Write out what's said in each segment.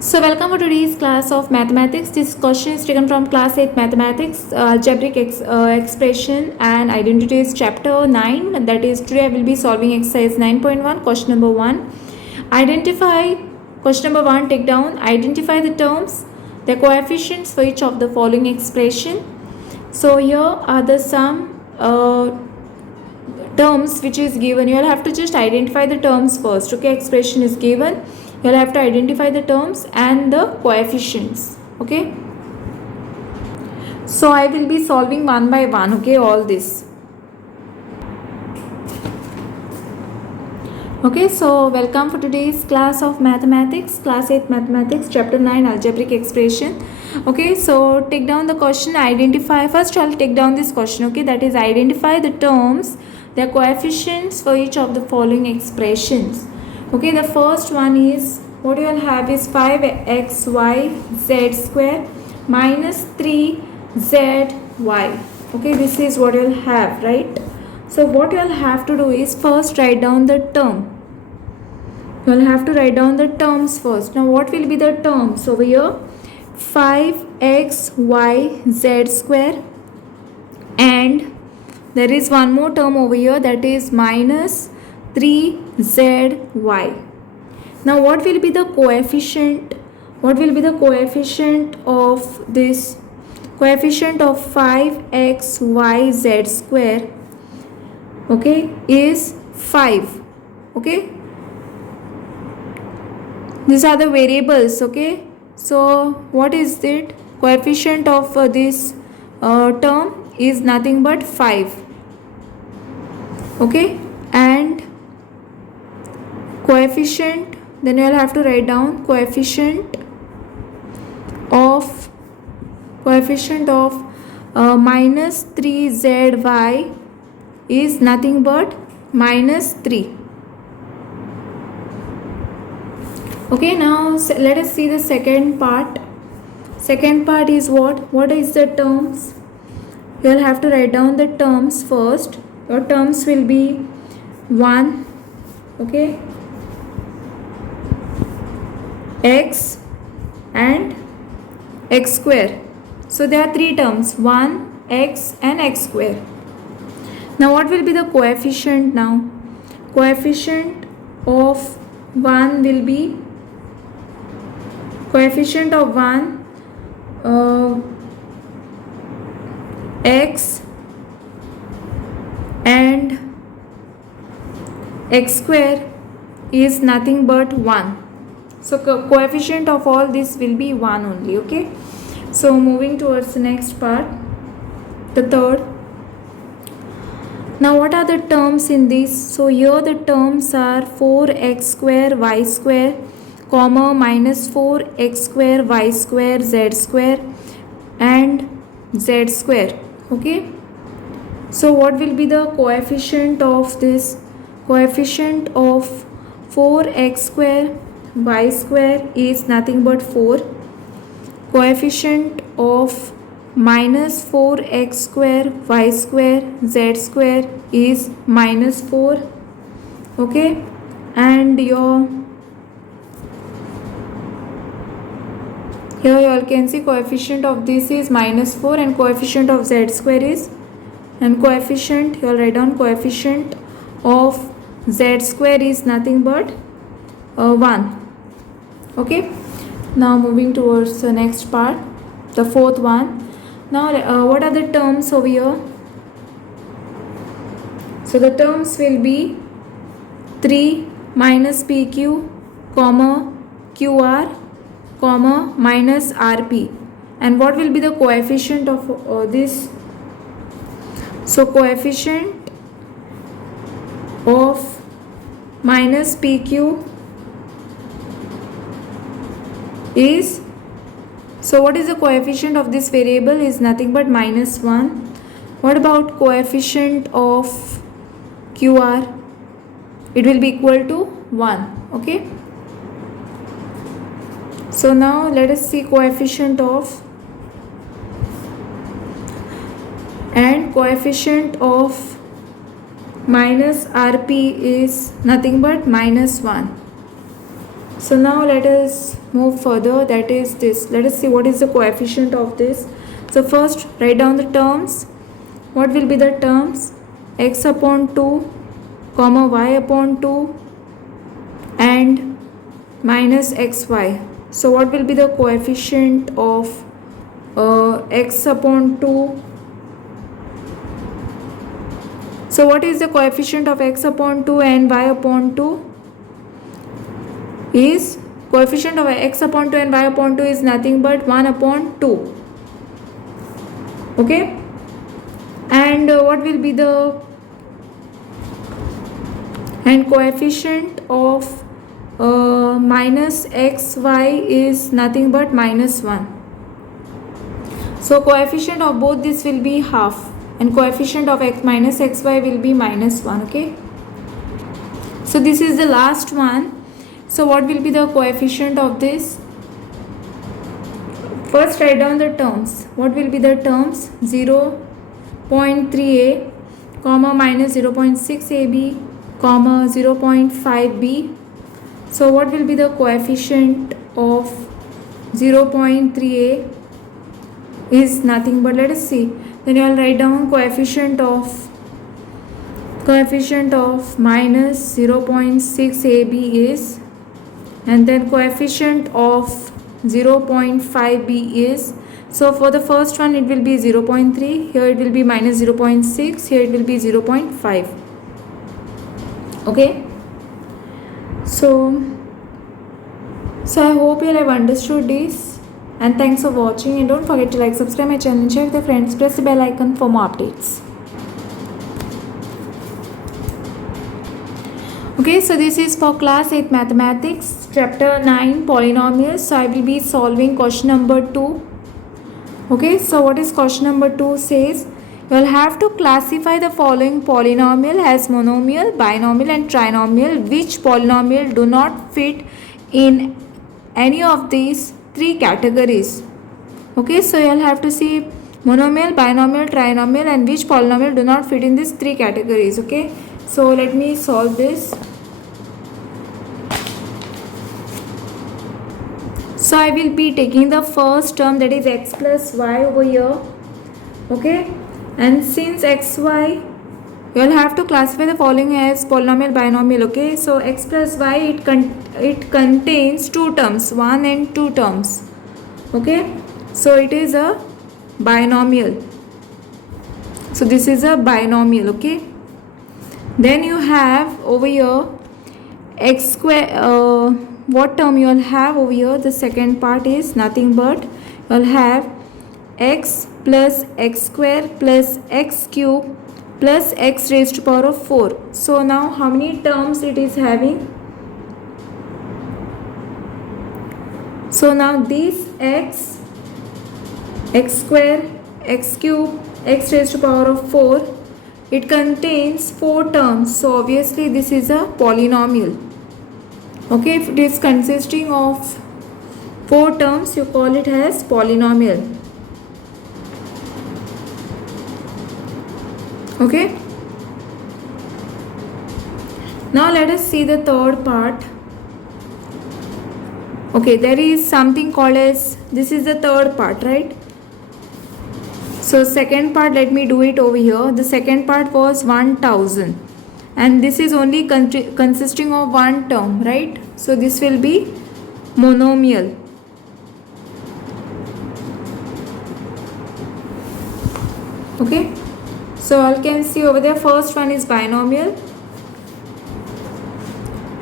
So welcome for today's class of mathematics. This question is taken from class 8 mathematics, algebraic expression and identities chapter 9. That is, today I will be solving exercise 9.1, question number 1. Question number 1, take down, identify the terms, the coefficients for each of the following expression. So here are the some terms which is given. You will have to just identify the terms first. Okay, expression is given. You will have to identify the terms and the coefficients. Okay, so I will be solving one by one. Okay, all this. Okay, so welcome for today's class of mathematics, class 8 mathematics, chapter 9, algebraic expression. Okay, so take down the question, identify. First I'll take down this question. Okay, that is, identify the terms, their coefficients for each of the following expressions. Okay, the first one is, what you will have is 5xyz square minus 3zy. Okay, this is what you will have, right? So what you will have to do is first write down the term. You will have to write down the terms first. Now what will be the terms over here? 5xyz square, and there is one more term over here, that is minus 3zy. Now what will be the coefficient? What will be the coefficient of this? Coefficient of 5xyz square, okay, is 5. Okay, these are the variables. Okay, so what is it? Coefficient of this term is nothing but 5. Okay, and coefficient, then you will have to write down coefficient of minus 3zy is nothing but minus 3. Okay, now let us see the second part. Second part is what is the terms? You will have to write down the terms first. Your terms will be 1, okay, x and x square. So there are 3 terms, 1, x and x square. Now what will be the coefficient now? Coefficient of 1 will be, coefficient of 1 x and x square is nothing but 1. So coefficient of all this will be 1 only. Okay, so moving towards the next part, the third. Now what are the terms in this? So here the terms are 4x square y square comma minus 4x square y square z square and z square. Okay, so what will be the coefficient of this? Coefficient of 4x square y square is nothing but 4. Coefficient of minus 4x square y square z square is minus 4. Okay, and here you all can see coefficient of this is minus 4 and coefficient of z square is, and coefficient, you will write down coefficient of z square is nothing but 1. Okay, now moving towards the next part, the fourth one. Now what are the terms over here? So the terms will be 3 minus pq comma qr comma minus rp. And what will be the coefficient of this? So coefficient of minus pq is, so what is the coefficient of this variable is nothing but minus 1. What about coefficient of qr? It will be equal to 1. Okay, so now let us see coefficient of, and coefficient of minus rp is nothing but minus 1. So now let us move further, that is this. Let us see what is the coefficient of this. So first write down the terms. What will be the terms? X upon 2 comma y upon 2 and minus xy. So what will be the coefficient of x upon 2? So what is the coefficient of x upon 2 and y upon 2? Is coefficient of x upon 2 and y upon 2 is nothing but 1 upon 2. Okay, and what will be the coefficient of minus xy is nothing but minus 1. So coefficient of both this will be half and coefficient of x minus xy will be minus 1. Okay, so this is the last one. So what will be the coefficient of this? First write down the terms. What will be the terms? 0.3a comma minus 0.6ab comma 0.5b. So what will be the coefficient of 0.3a is nothing but, let us see, then you will write down coefficient of minus 0.6ab is, and then coefficient of 0.5b is, so for the first one it will be 0.3, here it will be minus 0.6, here it will be 0.5. Okay, so I hope you all have understood this, and thanks for watching, and don't forget to like, subscribe my channel, share with your friends, press the bell icon for more updates. Okay, so this is for class 8 mathematics, chapter 9 polynomials. So I will be solving question number 2. Okay, so what is question number 2 says? You will have to classify the following polynomial as monomial, binomial and trinomial. Which polynomial do not fit in any of these three categories? Okay, so you will have to see monomial, binomial, trinomial, and which polynomial do not fit in these three categories. Okay, so let me solve this. So I will be taking the first term, that is x plus y over here. Okay, and since xy, you will have to classify the following as polynomial, binomial. Okay, so x plus y, it contains two terms, 1 and 2 terms. Okay, so it is a binomial. So this is a binomial. Okay, then you have over here x square. What term you will have over here? The second part is nothing but you will have x plus x square plus x cube plus x raised to power of 4. So now how many terms it is having? So now this x square, x cube, x raised to power of 4, it contains 4 terms. So obviously this is a polynomial. Okay, if it is consisting of 4 terms, you call it as polynomial. Okay, now let us see the third part. Okay, there is something called as, this is the third part, right? So second part, let me do it over here. The second part was 1000 and this is only consisting of 1 term, right? So this will be monomial. Okay, so all can see over there, first one is binomial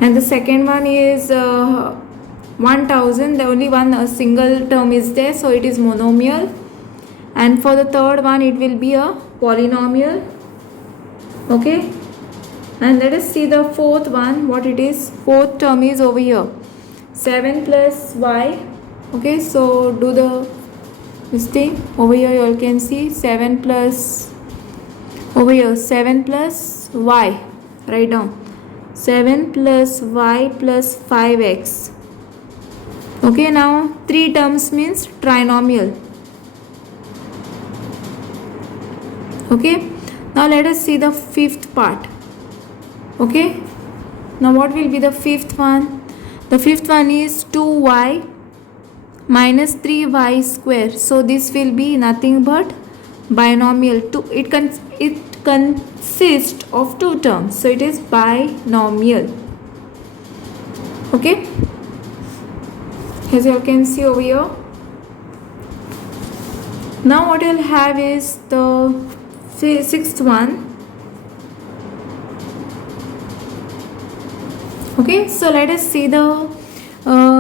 and the second one is 1000. The only one single term is there, so it is monomial. And for the third one, it will be a polynomial. Okay, and let us see the fourth one, what it is. Fourth term is over here, 7 plus y. Okay, so do this thing over here. You all can see 7 plus over here, 7 plus y. Write down 7 plus y plus 5x. Okay, now 3 terms means trinomial. Okay, now let us see the fifth part. Okay, now what will be the fifth one? The fifth one is 2y minus 3y square. So this will be nothing but binomial. It consists of two terms. So it is binomial. Okay. As you can see over here. Now what you'll have is the sixth one. Okay, so let us see the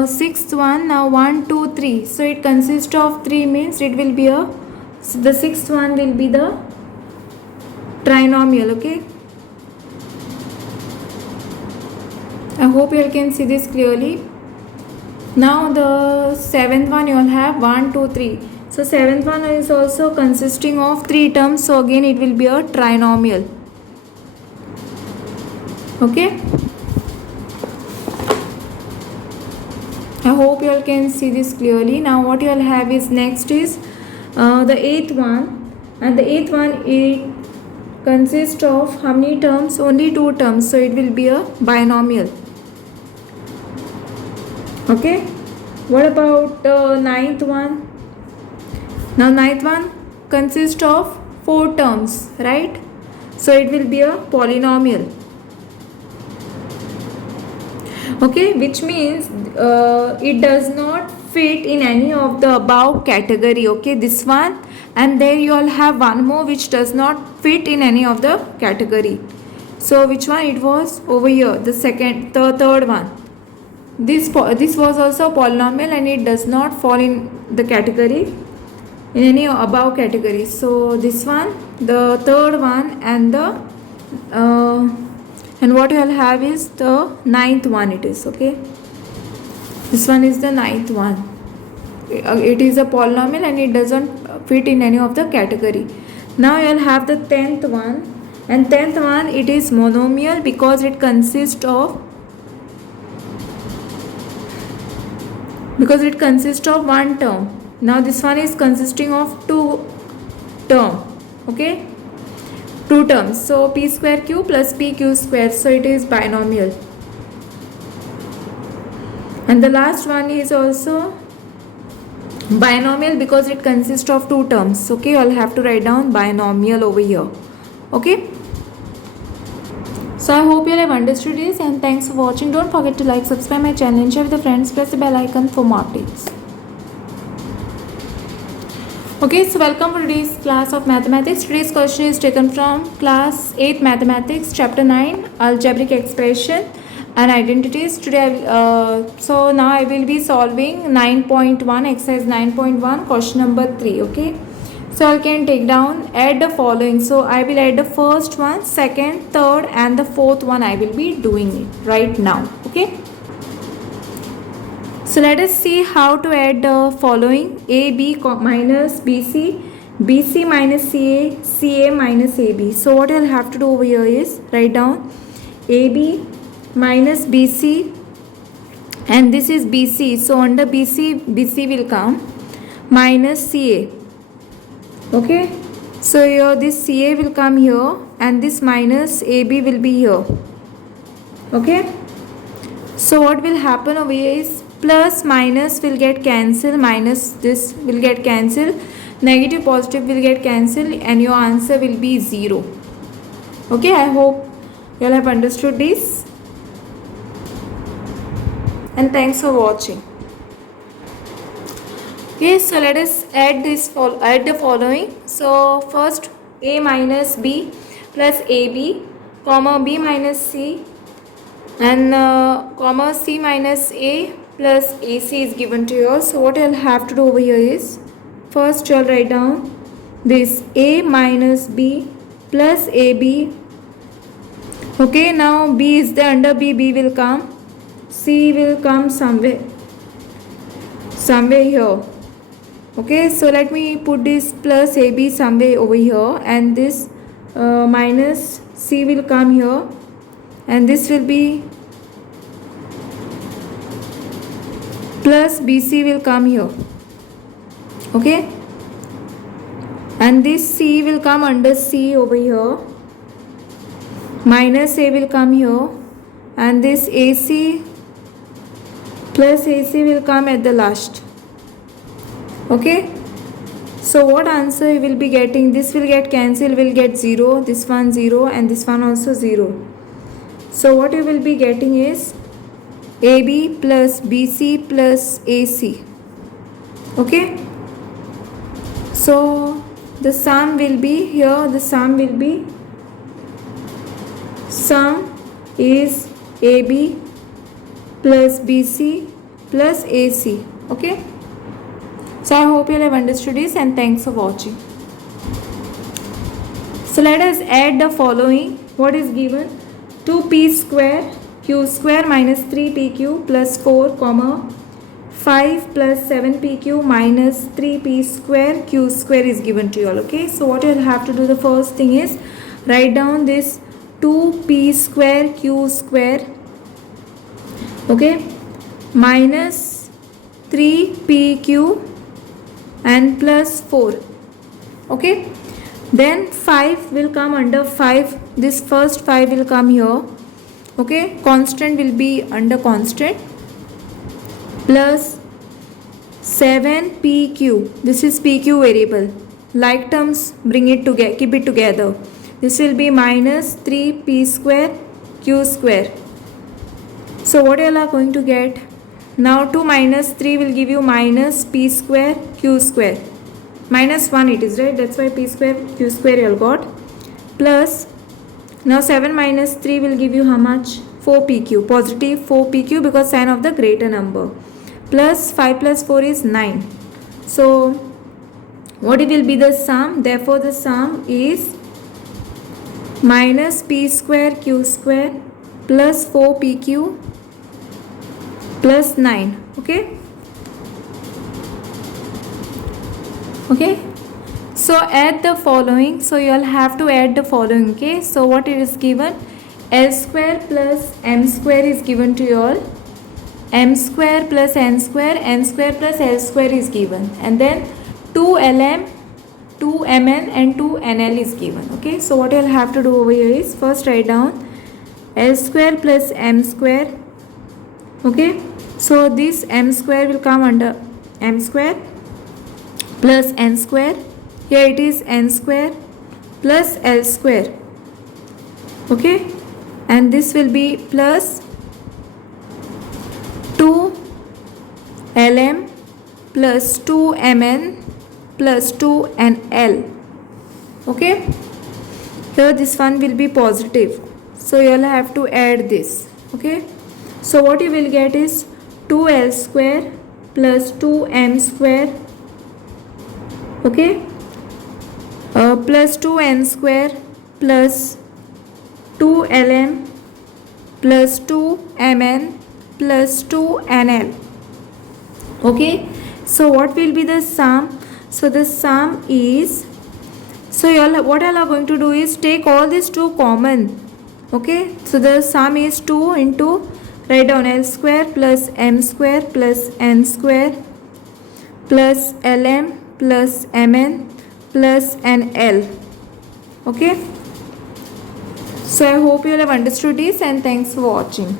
sixth one. Now 1, 2, 3. So it consists of 3 means it will be the sixth one will be the trinomial. Okay, I hope you all can see this clearly. Now the seventh one you will have 1, 2, 3. So seventh one is also consisting of 3 terms. So again it will be a trinomial. Okay. I hope you all can see this clearly. Now what you all have is next is the eighth one, and the eighth one it consists of how many terms? Only 2 terms. So it will be a binomial. Okay. What about the ninth one? Now ninth one consists of 4 terms, right? So it will be a polynomial. Okay, which means it does not fit in any of the above category. Okay, this one, and there you all have one more which does not fit in any of the category. So which one it was? Over here, the third one. This was also polynomial and it does not fall in the category, in any above category. So this one, the third one, and the and what you will have is the ninth one. It is okay. This one is the ninth one. It is a polynomial and it doesn't fit in any of the category. Now you will have the 10th one, and 10th one it is monomial because it consists of one term. Now this one is consisting of 2 terms. Okay, 2 terms. So p square q plus pq square. So it is binomial. And the last one is also binomial because it consists of 2 terms. Okay, I'll have to write down binomial over here. Okay. So I hope you all have understood this, and thanks for watching. Don't forget to like, subscribe my channel and share with your friends. Press the bell icon for more updates. Okay, so welcome for today's class of mathematics. Today's question is taken from class 8 mathematics, chapter 9, algebraic expression and identities. Today, so now I will be solving 9.1, exercise 9.1, question number 3. Okay, so I can take down, add the following. So I will add the first one, second, third, and the fourth one. I will be doing it right now. Okay. So let us see how to add the following: AB minus BC, BC minus CA, CA minus AB. So what I'll have to do over here is write down AB minus BC, and this is BC. So under BC, BC will come minus CA. Okay. So here this CA will come here, and this minus AB will be here. Okay. So what will happen over here is plus minus will get cancelled, minus this will get cancelled, negative positive will get cancelled, and your answer will be 0. Okay, I hope you all have understood this, and thanks for watching. Okay, so let us add the following. So first, A minus B plus AB, comma B minus C, and comma C minus A plus AC is given to you. So what I'll have to do over here is, first I'll write down this A minus B plus AB. Okay, now B is there, under B, B will come, C will come somewhere here. Okay, so let me put this plus AB somewhere over here, and this minus C will come here, and this will be plus BC will come here. Okay, and this C will come under C over here, minus A will come here, and this AC plus AC will come at the last. Okay, so what answer you will be getting? This will get cancelled, will get 0, this one 0 and this one also 0. So what you will be getting is AB plus BC plus AC. Okay, so the sum will be here, the sum will be, sum is AB plus BC plus AC. Okay, so I hope you have understood this and thanks for watching. So let us add the following. What is given? 2p square q square minus 3pq plus 4 comma 5 plus 7pq minus 3p square q square is given to you all. Okay, so what you will have to do, the first thing is write down this 2p square q square, okay, minus 3pq and plus 4. Okay, then 5 will come under 5, this first 5 will come here. Okay, constant will be under constant, plus 7pq, this is pq variable, like terms bring it together, keep it together, this will be minus 3p square q square. So what you are going to get? Now 2 minus 3 will give you minus p square q square, minus 1 it is, right? That's why p square q square you all got, plus now 7 minus 3 will give you how much? 4pq, positive 4pq because sign of the greater number, plus 5 plus 4 is 9. So what will be the sum? Therefore the sum is minus p square q square plus 4pq plus 9. Okay, okay, so add the following. So you all have to add the following. Okay, so what it is given? L square plus m square is given to you all, m square plus n square plus L square is given, and then 2lm, 2mn and 2nl is given. Okay, so what you will have to do over here is first write down L square plus m square. Okay, so this m square will come under m square plus n square, here it is n square plus L square. Okay, and this will be plus 2lm plus 2mn plus 2nl. Okay, here this one will be positive, so you will have to add this. Okay, so what you will get is 2l square plus 2m square, okay, plus 2n square plus 2lm plus 2mn plus 2nl. Okay, so what will be the sum? So the sum is, so you all, what all are going to do is take all these two common. Okay, so the sum is 2 into, write down L square plus m square plus n square plus lm plus mn plus nl. Okay, so I hope you all have understood this and thanks for watching.